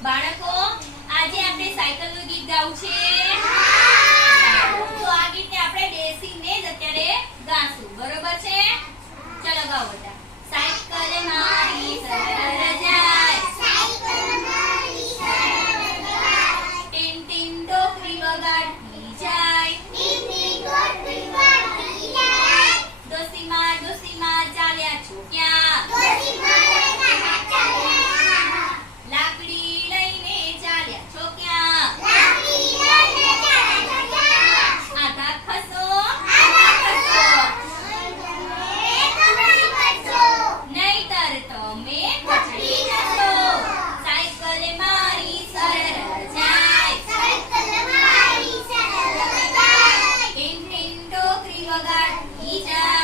બાળકો આજે આપણે સાયકલ 坐在你家。